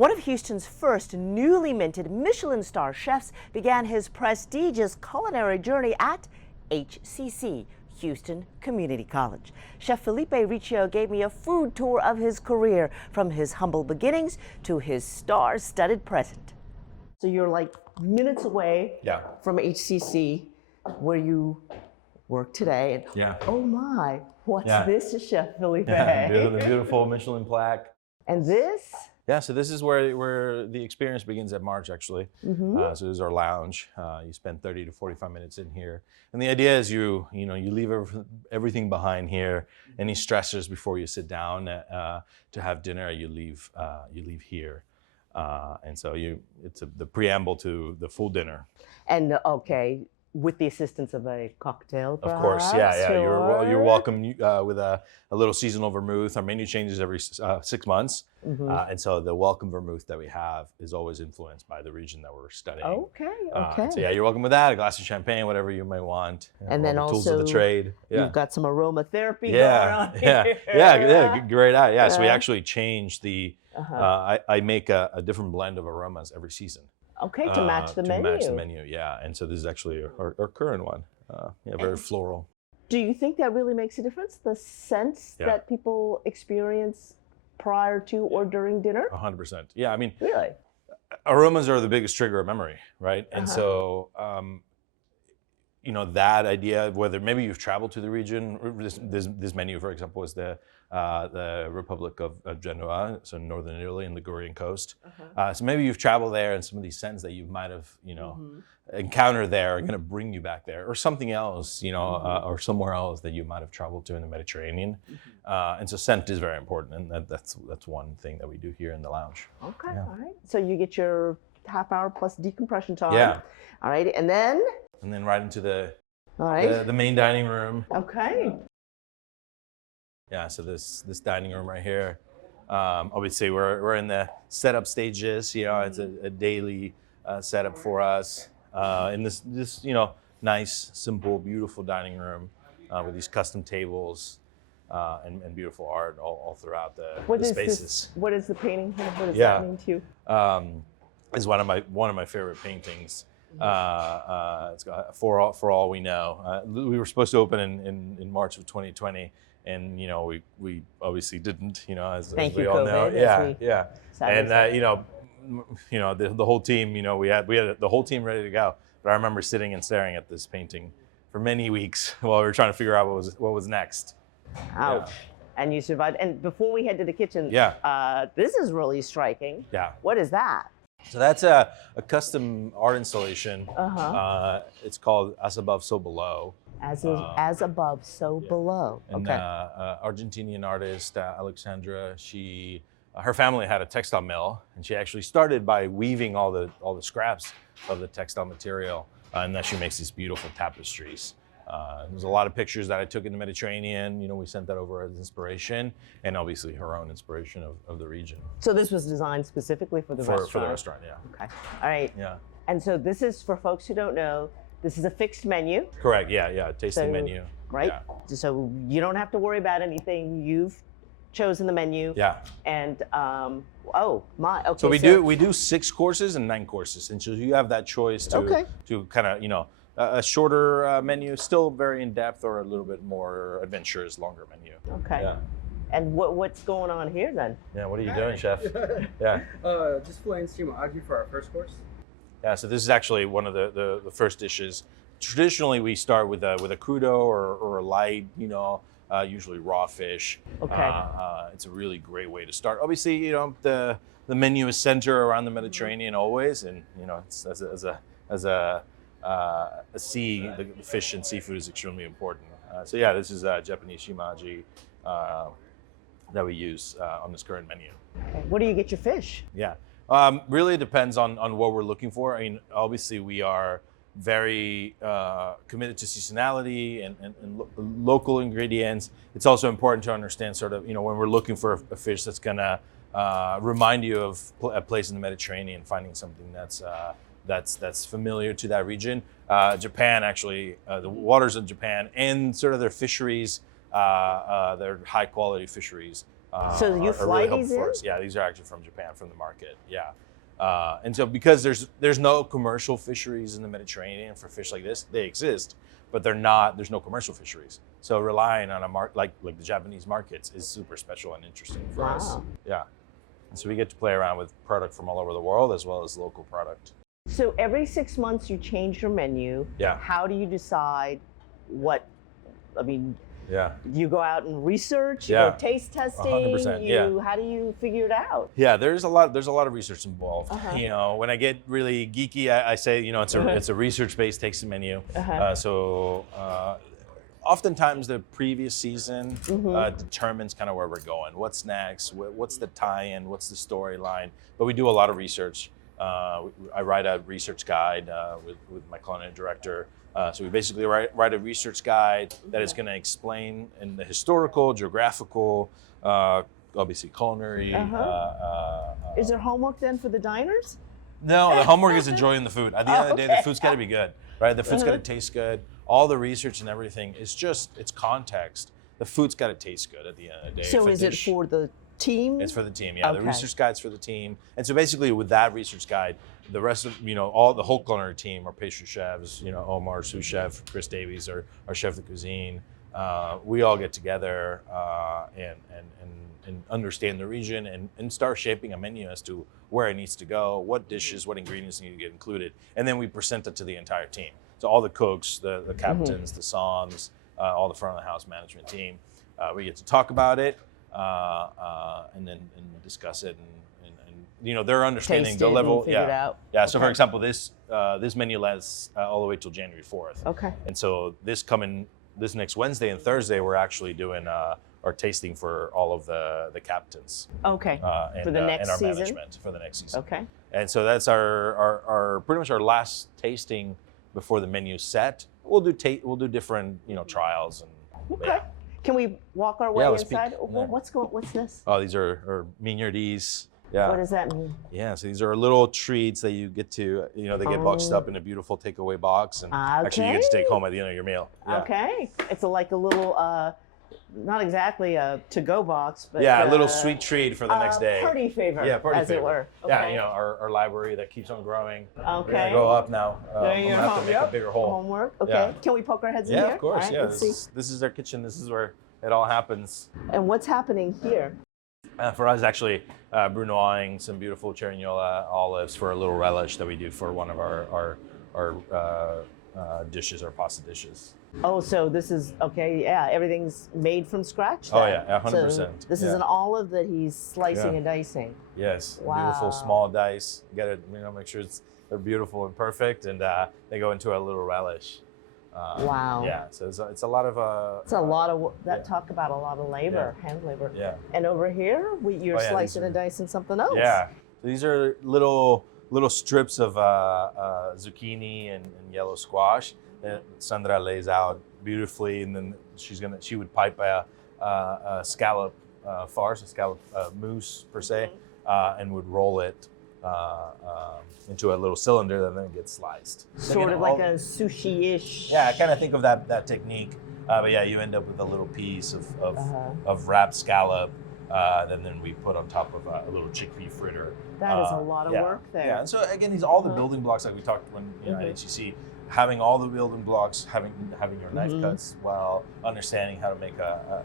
One of Houston's first newly minted Michelin Star chefs began his prestigious culinary journey at HCC, Houston Community College. Chef Felipe Riccio gave me a food tour of his career, from his humble beginnings to his star-studded present. So you're like minutes away from HCC, where you work today. And yeah. Oh my, what's this, Chef Felipe? Yeah, the beautiful Michelin plaque. And this? Yeah, so this is where the experience begins at March, actually. So this is our lounge. You spend 30 to 45 minutes in here. And the idea is you leave everything behind here. Any stressors before you sit down to have dinner, you leave here. And so it's the preamble to the full dinner. And okay, with the assistance of a cocktail, perhaps? Of course, yeah. Sure. You're welcome with a little seasonal vermouth. Our menu changes every 6 months. And so the welcome vermouth that we have is always influenced by the region that we're studying. Okay. So yeah, you're welcome with that, a glass of champagne, whatever you might want. And then the tools also of the trade. You've got some aromatherapy going on here. Yeah, great eye. Yeah, so we actually change the, I make a different blend of aromas every season. Okay, to match the menu. To match the menu, yeah. And so this is actually our current one. Very floral. Do you think that really makes a difference, the scents that people experience prior to or during dinner? 100%. Yeah, I mean, really, aromas are the biggest trigger of memory, right? And so, that idea of whether maybe you've traveled to the region. This menu, for example, was the Republic of Genoa, so northern Italy and Ligurian coast. So maybe you've traveled there, and some of these scents that you might have, encountered there are going to bring you back there, or something else, or somewhere else that you might have traveled to in the Mediterranean. And so scent is very important, and that's one thing that we do here in the lounge. Okay, all right. So you get your half-hour plus decompression time. Yeah. All right, and then right into the main dining room. Okay. Yeah, so this dining room right here. Obviously, we're in the setup stages. It's a daily setup for us. In this nice, simple, beautiful dining room with these custom tables and beautiful art all throughout the spaces. What is the painting? What does that mean to you? It's one of my favorite paintings. It's got For All We Know. We were supposed to open in March of 2020. And we obviously didn't, as we all know. Yeah. And the whole team, we had the whole team ready to go. But I remember sitting and staring at this painting for many weeks while we were trying to figure out what was next. Ouch. Yeah. And you survived. And before we head to the kitchen, this is really striking. Yeah. What is that? So that's a custom art installation. It's called As Above, So Below. As above, so below. And Argentinian artist Alexandra, her family had a textile mill, and she actually started by weaving all the scraps of the textile material, and then she makes these beautiful tapestries. There's a lot of pictures that I took in the Mediterranean. We sent that over as inspiration, and obviously her own inspiration of the region. So this was designed specifically for the restaurant? For the restaurant, yeah. Okay. All right. Yeah. And so this is, for folks who don't know, this is a fixed menu. Correct, yeah, tasting menu. Right? Yeah. So you don't have to worry about anything. You've chosen the menu. Yeah. And, okay. So we do 6 courses and 9 courses. And so you have that choice to kind of, a shorter menu, still very in-depth, or a little bit more adventurous, longer menu. Okay. Yeah. And what's going on here then? Yeah, what are you doing, chef? Yeah. Just flying steam aji for our first course. Yeah, so this is actually one of the first dishes. Traditionally, we start with a crudo or a light, usually raw fish. Okay. It's a really great way to start. Obviously, the menu is centered around the Mediterranean always, and it's as a sea, the fish and seafood is extremely important. So yeah, this is Japanese shimaji that we use on this current menu. Okay. Where do you get your fish? Yeah. Really depends on what we're looking for. I mean, obviously we are very committed to seasonality and local ingredients. It's also important to understand sort of, when we're looking for a fish that's gonna remind you of a place in the Mediterranean, finding something that's familiar to that region. Japan, actually, the waters of Japan and sort of their fisheries, their high quality fisheries So you fly really these helpful for in? us. Yeah, these are actually from Japan, from the market. Yeah. And so because there's no commercial fisheries in the Mediterranean for fish like this, they exist, but there's no commercial fisheries. So relying on a like the Japanese markets is super special and interesting for us. Wow. Yeah. And so we get to play around with product from all over the world as well as local product. So every 6 months you change your menu. Yeah. How do you decide what, I mean, Yeah. you go out and research, you Yeah. go taste testing, 100%, yeah. how do you figure it out? Yeah, there's a lot of research involved. Uh-huh. You know, when I get really geeky, I say, you know, it's a research-based tasting menu. Oftentimes the previous season determines kind of where we're going. What's next? What's the tie-in? What's the storyline? But we do a lot of research. I write a research guide with my culinary director. So we basically write a research guide that is going to explain in the historical, geographical, obviously culinary. Is there homework then for the diners? No, the homework is enjoying the food. At the end of the day, the Okay. food's got to be good, right? The food's got to taste good. All the research and everything is it's context. The food's got to taste good at the end of the day. So If a is it dish- for the team? It's for the team, yeah. The Okay. research guide's for the team. And so basically with that research guide, the rest of, you know, the whole culinary team, our pastry chefs, you know, Omar, sous chef, Chris Davies, our chef de cuisine, we all get together and understand the region and start shaping a menu as to where it needs to go, what dishes, what ingredients need to get included. And then we present it to the entire team. So all the cooks, the captains, the somms, all the front of the house management team, we get to talk about it and then discuss it and you know, they're understanding Taste the it level. and figure it out. Yeah. So for Okay. example, this menu lasts all the way till January 4th. Okay. And so this next Wednesday and Thursday, we're actually doing our tasting for all of the captains. Okay. And, For the next and our season? management for the next season. Okay. And so that's our pretty much our last tasting before the menu's set. We'll do different, you know, trials and Okay. yeah. Can we walk our way let's peek. inside? Yeah. What's this? Oh, these are mignardises. Yeah. What does that mean? Yeah, so these are little treats that you get to, you know, they get boxed up in a beautiful takeaway box, and actually you get to take home at the end of your meal. Yeah. Okay. It's like a little, not exactly a to-go box, but Yeah, a little sweet treat for the next day. Party favor, Yeah, party as favor. it were. Yeah, Okay. you know, our library that keeps on growing. We're Okay. gonna go up now. There I'm you gonna have to make a bigger hole. Homework. Okay. Yeah. Can we poke our heads in Yeah, here? of course. All right, Yeah, let's see. this is our kitchen. This is where it all happens. And what's happening here? For us, actually, brunoising some beautiful Cerignola olives for a little relish that we do for one of our dishes, our pasta dishes. Oh, so this is okay. Yeah, everything's made from scratch. Oh, then. yeah, 100%, So this is yeah. an olive that he's slicing Yeah. and dicing. Yes, Wow. beautiful small dice. You gotta, you know, make sure they're beautiful and perfect, and they go into a little relish. Wow. Yeah, so it's a lot of. It's a lot of yeah. talk about a lot of labor, hand labor. Yeah. And over here, you're Oh, yeah, these slicing are- and dicing something else. Yeah. So these are little strips of zucchini and yellow squash that Sandra lays out beautifully, and then she would pipe a scallop farce, a scallop mousse per se, and would roll it into a little cylinder that then gets sliced. So Sort again, of like all- a sushi-ish. Yeah, I kind of think of that technique, but yeah, you end up with a little piece of wrapped scallop. Then we put on top of a little chickpea fritter. That is a lot of yeah, work there. Yeah, and so again, these all the building blocks like we talked when at HCC, having all the building blocks, having your knife cuts while understanding how to make a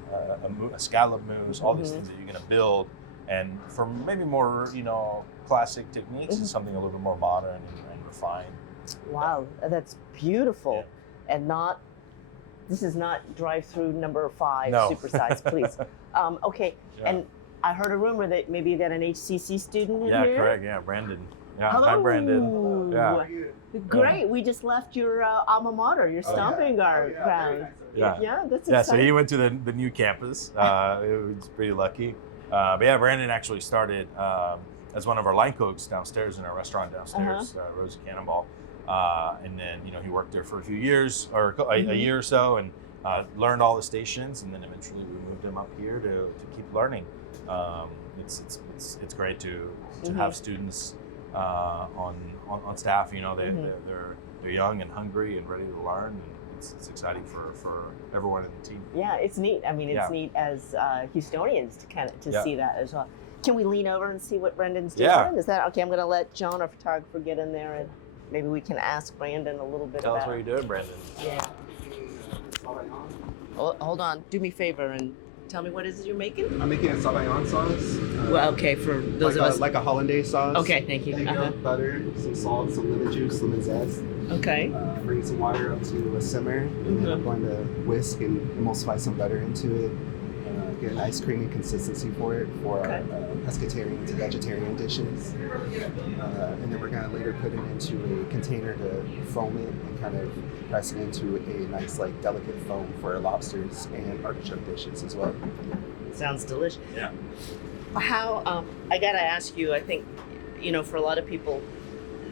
scallop mousse, all these things that you're gonna build, and for maybe more classic techniques, is something a little bit more modern and refined. Wow, that's beautiful, and not. This is not drive-through number 5 No. supersize, please. Okay, Yeah. and I heard a rumor that maybe you got an HCC student in Yeah, here. correct. Yeah, Brandon. Yeah, Hello. hi Brandon. Yeah. Great. We just left your alma mater, your stomping ground. Yeah. Yeah, that's Yeah, so exciting. he went to the new campus. It was pretty lucky. But yeah, Brandon actually started as one of our line cooks downstairs in our restaurant downstairs, Rosie Cannonball. And then, he worked there for a few years, or a year or so, and learned all the stations. And then eventually we moved him up here to keep learning. It's great to have students on staff. They're young and hungry and ready to learn. And it's exciting for everyone in the team. Yeah, it's neat. I mean, it's neat as Houstonians to see that as well. Can we lean over and see what Brendan's doing? Yeah. Is that okay? I'm going to let John, our photographer, get in there, and maybe we can ask Brandon a little bit Tell about. us what you're doing, Brandon. Yeah. Hold on. Do me a favor and tell me what is it you're making? I'm making a sabayon sauce. Well, okay, for those of us. Like a hollandaise sauce. Okay, thank you. There you go. Butter, some salt, some lemon juice, lemon zest. Okay. Bring some water up to a simmer, and then I'm going to whisk and emulsify some butter into it. Get an ice creamy consistency for it for our pescatarian to vegetarian dishes. And then we're going to later put it into a container to foam it and kind of press it into a nice like delicate foam for our lobsters and artichoke dishes as well. Sounds delicious. Yeah. How, I gotta ask you, I think, for a lot of people,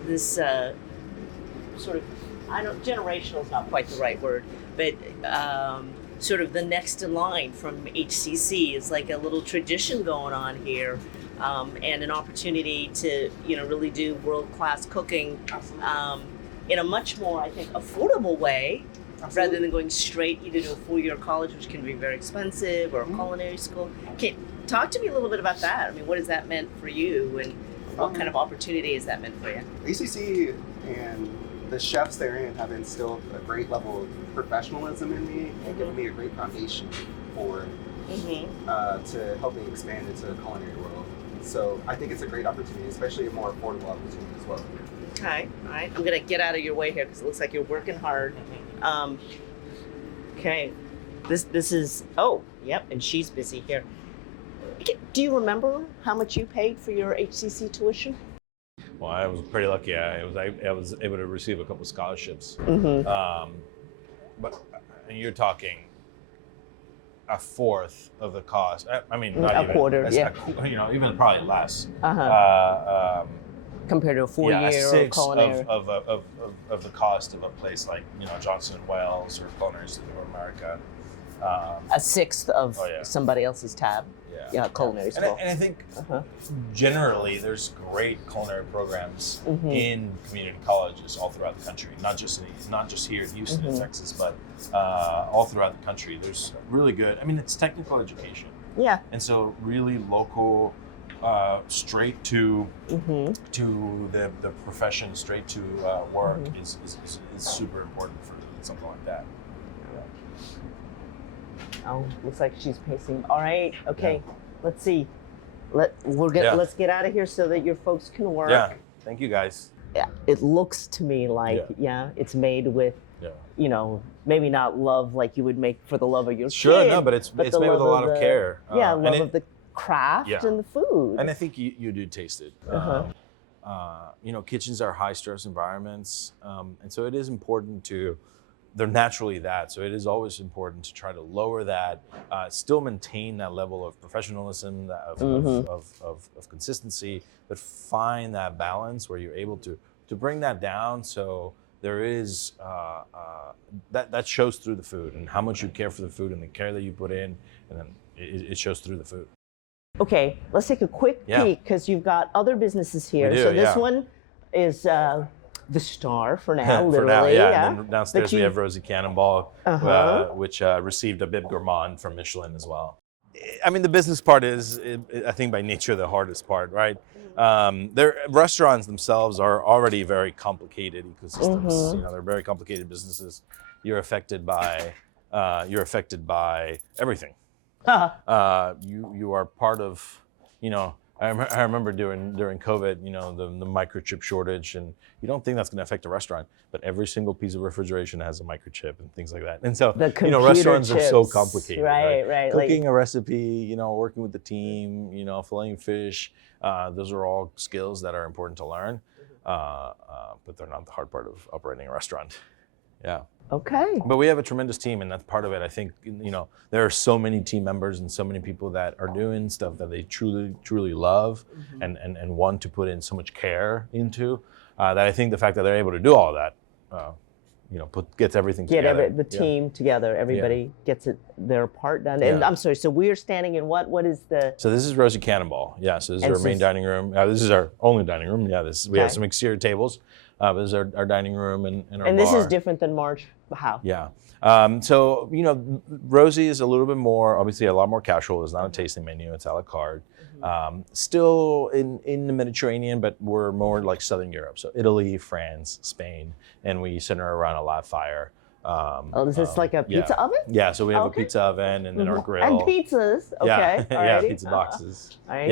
this sort of, generational is not quite the right word, but sort of the next in line from HCC is like a little tradition going on here, and an opportunity to, really do world-class cooking in a much more, I think, affordable way. Absolutely. Rather than going straight either to a 4-year college, which can be very expensive, or a culinary school. Talk to me a little bit about that. I mean, what has that meant for you, and what kind of opportunity has that meant for you? ACC and the chefs therein have instilled a great level of professionalism in me and given me a great foundation for to help me expand into the culinary world. So I think it's a great opportunity, especially a more affordable opportunity as well. Okay, all right. I'm gonna get out of your way here because it looks like you're working hard. Okay, this is, yep, and she's busy here. Do you remember how much you paid for your HCC tuition? Well, I was pretty lucky. I was able to receive a couple scholarships. But you're talking a fourth of the cost. I mean, not a even, quarter, even probably less. Compared to a 4-year a sixth culinary. of the cost of a place like Johnson & Wales or Culinary Institute of America. A sixth of somebody else's tab. Yeah, culinary school. And I think generally there's great culinary programs in community colleges all throughout the country, not just here in Houston and Texas, but all throughout the country. There's really good. I mean, it's technical education. Yeah. And so really local, straight to the profession, straight to work is super important for something like that. Oh, looks like she's pacing. All right, okay. Yeah. Let's see. Let's get out of here so that your folks can work. Yeah. Thank you, guys. Yeah. It looks to me like it's made with maybe not love like you would make for the love of your kid. No, but it's made with a lot of care. Love of the craft and the food. And I think you do taste it. Kitchens are high stress environments, and so it is important to. They're naturally that, so it is always important to try to lower that, still maintain that level of professionalism, of consistency, but find that balance where you're able to bring that down. So there is that shows through the food and how much you care for the food and the care that you put in, and then it shows through the food. Okay, let's take a quick peek because you've got other businesses here. We do, so this one is. The Star for now, literally. And then downstairs we have Rosie Cannonball, which received a Bib Gourmand from Michelin as well. I mean, the business part is, I think, by nature, the hardest part, right? Their restaurants themselves are already very complicated ecosystems. They're very complicated businesses. You're affected by everything. You are part of, I remember during COVID, the microchip shortage, and you don't think that's going to affect a restaurant, but every single piece of refrigeration has a microchip and things like that. And so, restaurants are so complicated. Right. Cooking a recipe, working with the team, filleting fish, those are all skills that are important to learn, but they're not the hard part of operating a restaurant. Yeah. Okay. But we have a tremendous team, and that's part of it. I think, there are so many team members and so many people that are doing stuff that they truly, truly love and want to put in so much care into, that I think the fact that they're able to do all of that, gets everything together. Get the team together. Everybody gets their part done. And I'm sorry, so we're standing in what is the... So this is Rosie Cannonball. Yeah, so this is our main dining room. This is our only dining room. Yeah, we have some exterior tables. This is our dining room and our And this bar. is different than March. How? Yeah. So, Rosie is a little bit more, obviously a lot more casual. It's not a tasting menu, it's a la carte. Still in the Mediterranean, but we're more like Southern Europe. So Italy, France, Spain, and we center around a live fire. Is this like a pizza oven? Yeah, so we have Okay. a pizza oven and then our grill. And pizzas. Okay. Yeah, Alrighty. pizza boxes. Alright.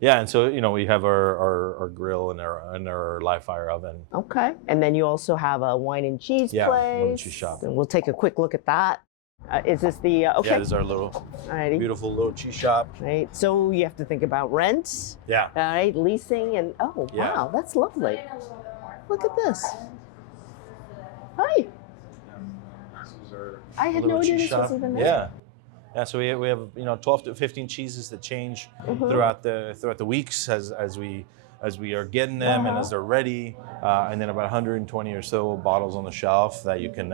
Yeah, and so we have our grill and our live fire oven. Okay. And then you also have a wine and cheese Yeah, place. wine and cheese shop. And we'll take a quick look at that. Is this the okay? Yeah, this is our little Alrighty. beautiful little cheese shop. Right. So you have to think about rent. Yeah. All right, leasing and Yeah. wow, that's lovely. Look at this. Hi. I had no idea this was even there. Yeah, so we have 12 to 15 cheeses that change throughout the weeks as we are getting them and as they're ready, and then about 120 or so bottles on the shelf that you can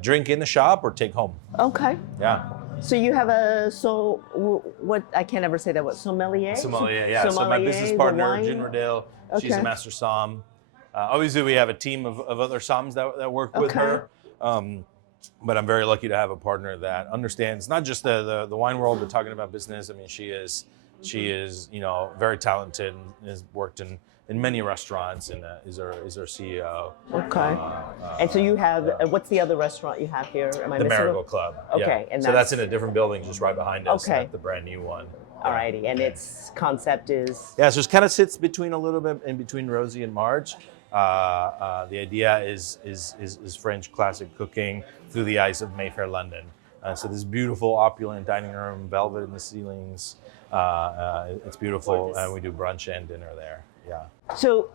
drink in the shop or take home. Okay. Yeah. So you have what I can't ever say that. What sommelier? Sommelier, yeah. So my business partner, Jen Riddell, she's Okay. a master som. Obviously, we have a team of other soms that work with Okay. her. But I'm very lucky to have a partner that understands not just the wine world, but talking about business. I mean, she is very talented and has worked in many restaurants and is our CEO. Okay. And so you have what's the other restaurant you have here? Am I The missing Marigold Club. Okay, Yeah. and so that's in a different building just right behind us. Okay. The brand new one. Alrighty, and its concept is Yeah, so it kind of sits between a little bit in between Rosie and March. The idea is French classic cooking through the eyes of Mayfair, London. So this beautiful, opulent dining room, velvet in the ceilings. It's beautiful, and we do brunch and dinner there. Yeah, so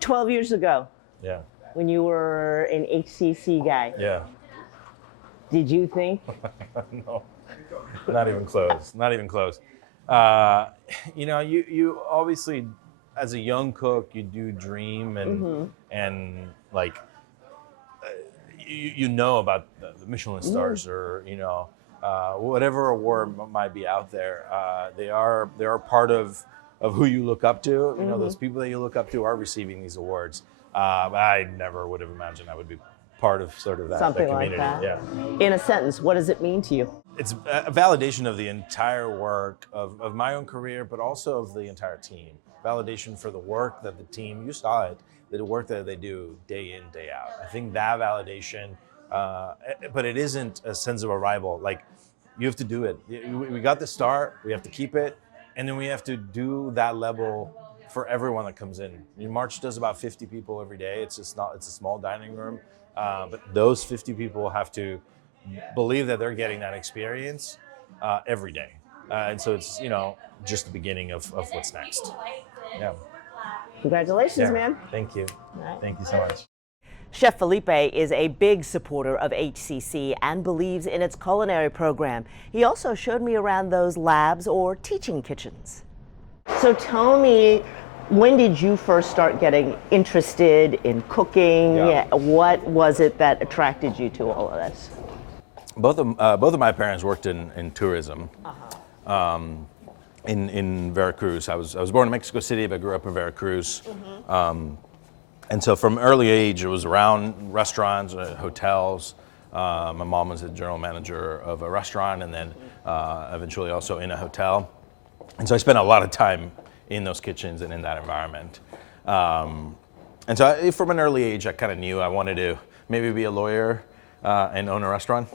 12 years ago yeah, when you were an HCC guy. yeah. Did you think? No, not even close. Not even close. You obviously, as a young cook, you do dream and like you know about the Michelin stars or whatever award might be out there. They are part of who you look up to. Those people that you look up to are receiving these awards. I never would have imagined I would be part of sort of that Something like community. that. Yeah. In a sentence, what does it mean to you? It's a validation of the entire work of my own career, but also of the entire team. Validation for the work that the team, you saw it, the work that they do day in, day out. I think that validation, but it isn't a sense of arrival. Like, you have to do it. We got the start, we have to keep it, and then we have to do that level for everyone that comes in. March does about 50 people every day. It's a small dining room, but those 50 people have to believe that they're getting that experience every day. And so it's, just the beginning of what's next. Yeah. Congratulations, Yeah. man. Thank you. All right. Thank you so much. Chef Felipe is a big supporter of HCC and believes in its culinary program. He also showed me around those labs or teaching kitchens. So tell me, when did you first start getting interested in cooking? Yeah. What was it that attracted you to all of this? Both of my parents worked in tourism. In Veracruz. I was born in Mexico City, but grew up in Veracruz. And so from early age, it was around restaurants, hotels. My mom was a general manager of a restaurant and then eventually also in a hotel. And so I spent a lot of time in those kitchens and in that environment. And so from an early age, I kind of knew I wanted to maybe be a lawyer and own a restaurant.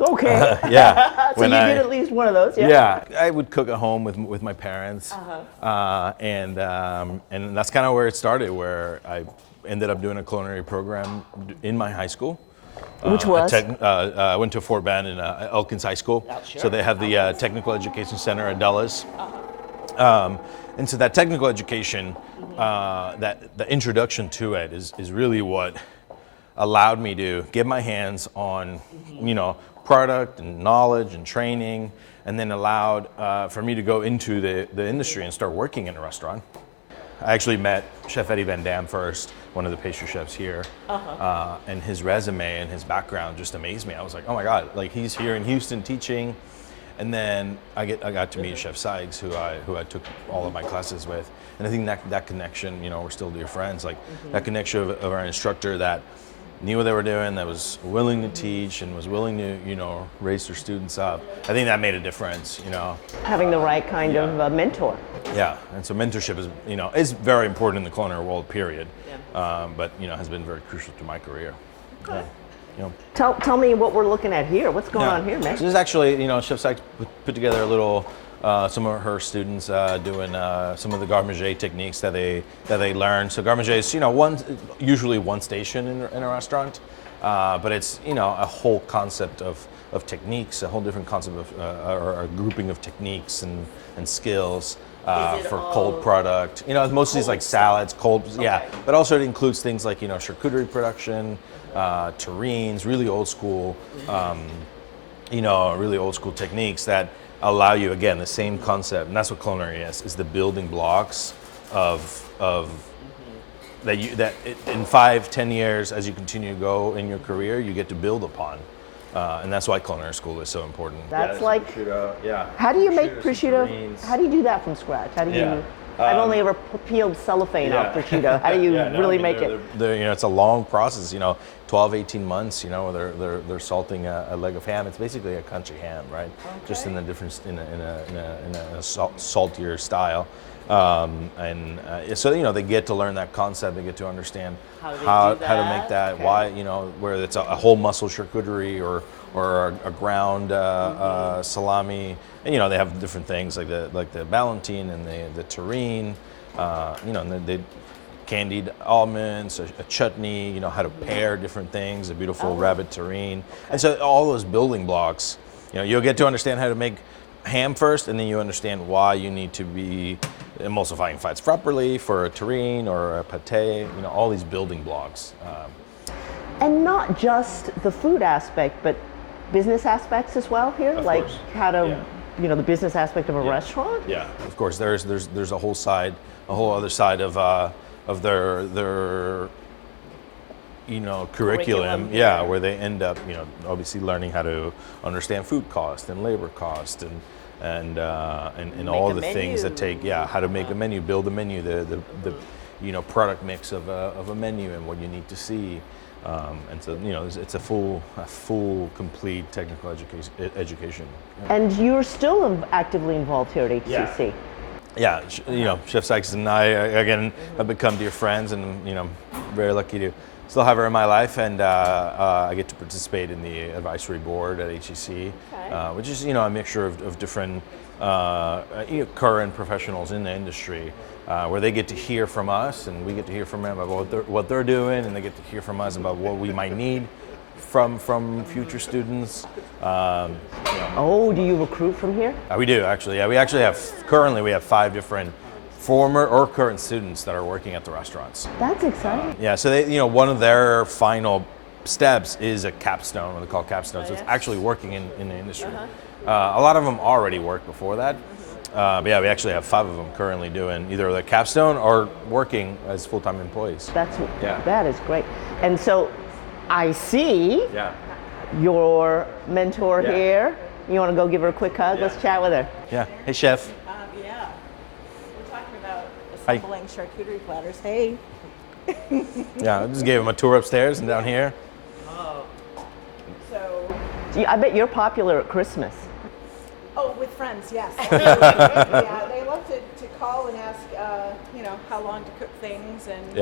Okay. Yeah. So you did at least one of those, yeah? Yeah, I would cook at home with my parents, and that's kind of where it started. Where I ended up doing a culinary program in my high school. Which was? I went to Fort Bend in Elkins High School. Oh, sure. So they have the Technical Education Center at Dulles. And so that technical education, that the introduction to it is really what allowed me to get my hands on, product and knowledge and training, and then allowed for me to go into the industry and start working in a restaurant. I actually met Chef Eddie Van Dam first, one of the pastry chefs here, and his resume and his background just amazed me. I was like, oh my God, like he's here in Houston teaching, And then I got to meet Chef Sykes, who I took all of my classes with, and I think that connection, you know, we're still dear friends. Like that connection of our instructor that knew what they were doing, that was willing to teach and was willing to, you know, raise their students up. I think that made a difference, you know. Having the right kind of mentor. Yeah, and so mentorship is, you know, is very important in the culinary world, period. But, you know, has been very crucial to my career. Yeah. You know. Tell me what we're looking at here. What's going on here, man? So this is actually, you know, Chef Sykes put together a little, some of her students doing some of the garde manger techniques that they learn. So garde manger is, you know, usually one station in a restaurant, but it's, you know, a whole concept of techniques, a whole different concept of or a grouping of techniques and skills. For cold product, you know, mostly it's like salads, cold, yeah. But also it includes things like, you know, charcuterie production, terrines, really old school, you know, really old school techniques that allow you, again, the same concept, and that's what culinary is the building blocks of that in 5-10 years, as you continue to go in your career, you get to build upon. And that's why culinary school is so important. That's like, prosciutto, yeah. How do you make prosciutto? Terrines. How do you do that from scratch? How do you? Yeah. I've only ever peeled cellophane off prosciutto. How do you really make it? You know, it's a long process. You know, 12-18 months. You know, they're salting a leg of ham. It's basically a country ham, right? Okay. Just in a different in a saltier style. So you know, they get to learn that concept. They get to understand how to make that. Okay. Why, you know, whether it's a whole muscle charcuterie or a ground salami. And, you know, they have different things like the ballantine and the terrine. You know, and they candied almonds, a chutney. You know, how to pair different things. A beautiful rabbit terrine. And so all those building blocks. You know, you'll get to understand how to make ham first, and then you understand why you need to be emulsifying fats properly for a terrine or a pate. You know, all these building blocks. And not just the food aspect, but business aspects as well here, Of like course. how to, you know, the business aspect of a restaurant. Yeah, of course. There's a whole other side of their you know, curriculum. Yeah, where they end up, you know, obviously learning how to understand food cost and labor cost and all the things that take, how to make a menu, build a menu, the you know, product mix of a menu and what you need to see. And so, you know, it's a full, complete technical education. Yeah. And you're still actively involved here at HCC. Yeah, you know, Chef Sykes and I, again, have become dear friends, and, you know, very lucky to still have her in my life, and I get to participate in the advisory board at HCC, which is, you know, a mixture of different you know, current professionals in the industry. Where they get to hear from us, and we get to hear from them about what they're doing, and they get to hear from us about what we might need from future students. You know. Oh, do you recruit from here? We do, actually. Yeah, we have 5 different former or current students that are working at the restaurants. That's exciting. Yeah, so they, you know, one of their final steps is a capstone, what they call capstone. So it's actually working in the industry. A lot of them already worked before that. But yeah, we actually have 5 of them currently doing either the capstone or working as full-time employees. That is great. And so I see your mentor here. You want to go give her a quick hug? Let's chat with her. Yeah. Hey, chef. Yeah. We're talking about assembling charcuterie platters. Hey. Yeah, I just gave him a tour upstairs and down here. Oh. So. I bet you're popular at Christmas. Oh, with friends, yes. Yeah, they love to call and ask, you know, how long to cook things, and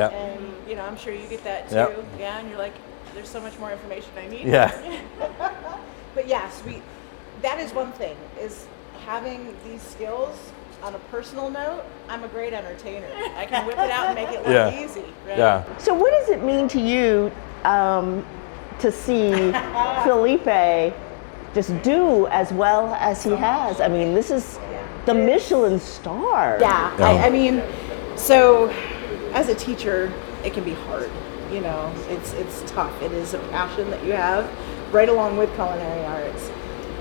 you know, I'm sure you get that too. Yep. Yeah, and you're like, there's so much more information I need. Yeah. But yes, that is one thing, is having these skills. On a personal note, I'm a great entertainer. I can whip it out and make it look easy. Right? Yeah. So what does it mean to you to see Felipe just do as well as he has? I mean, this is the Michelin Star. Yeah, I mean, so as a teacher, it can be hard. You know, it's tough. It is a passion that you have right along with culinary arts.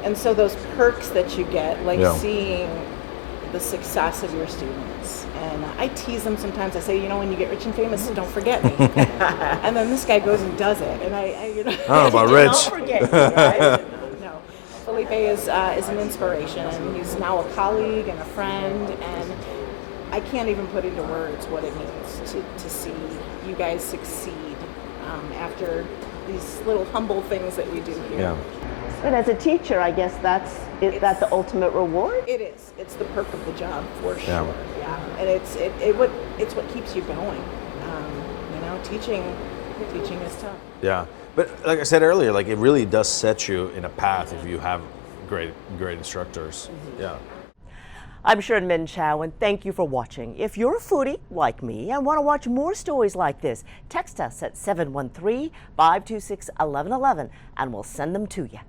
And so those perks that you get, like seeing the success of your students. And I tease them sometimes. I say, you know, when you get rich and famous, don't forget me. And then this guy goes and does it. And I you know. I don't know about rich. Don't forget me, right? No. Felipe is an inspiration, and he's now a colleague and a friend, and I can't even put into words what it means to see you guys succeed after these little humble things that we do here. Yeah. But as a teacher, I guess that's the ultimate reward. It is. It's the perk of the job for sure. Yeah. Yeah, and it's what keeps you going. Teaching is tough. Yeah, but like I said earlier, like it really does set you in a path if you have great instructors. Mm-hmm. Yeah. I'm Shern-Min Chow, and thank you for watching. If you're a foodie like me and want to watch more stories like this, text us at 713-526-1111 and we'll send them to you.